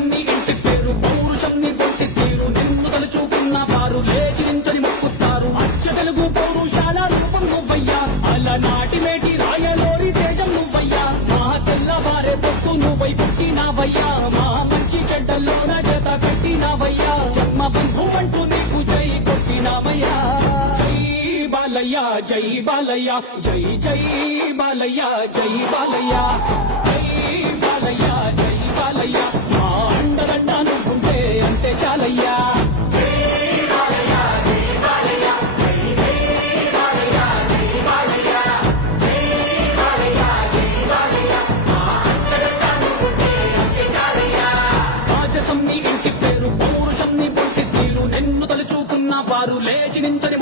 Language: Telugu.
రాజసం నీ ఇంటి పేరు పౌరుషం నీ పొట్టి తీరు నిన్ను తలుచుకున్న వారు లేచి నించని మొక్కుతారు అచ్చ తెలుగు పౌరుషాల రూపం నువ్వయ్యా అలనాటి మేటి రాయలోరి తేజం నువ్వయ్యా మా తెల్లవారే పొత్తు నువ్వై పుట్టినావయ్యా మా మంచి చెడ్డల్లోన జత కట్టినావయ్యా జన్మ బంధువంటూ నీకు జై కొట్టినావయ్యా బాలయ్య జై బాలయ్య జై జై బాలయ్య జై బాలయ్య జై బాలయ్య జై బాలయ్య మా అండదండ నువ్వుంటే అంతే చాలయ్యా రాజసం నీ ఇంటి పేరు పౌరుషం నీ పొట్టి తీరు నిన్ను తలుచుకున్న వారు లేచి నించని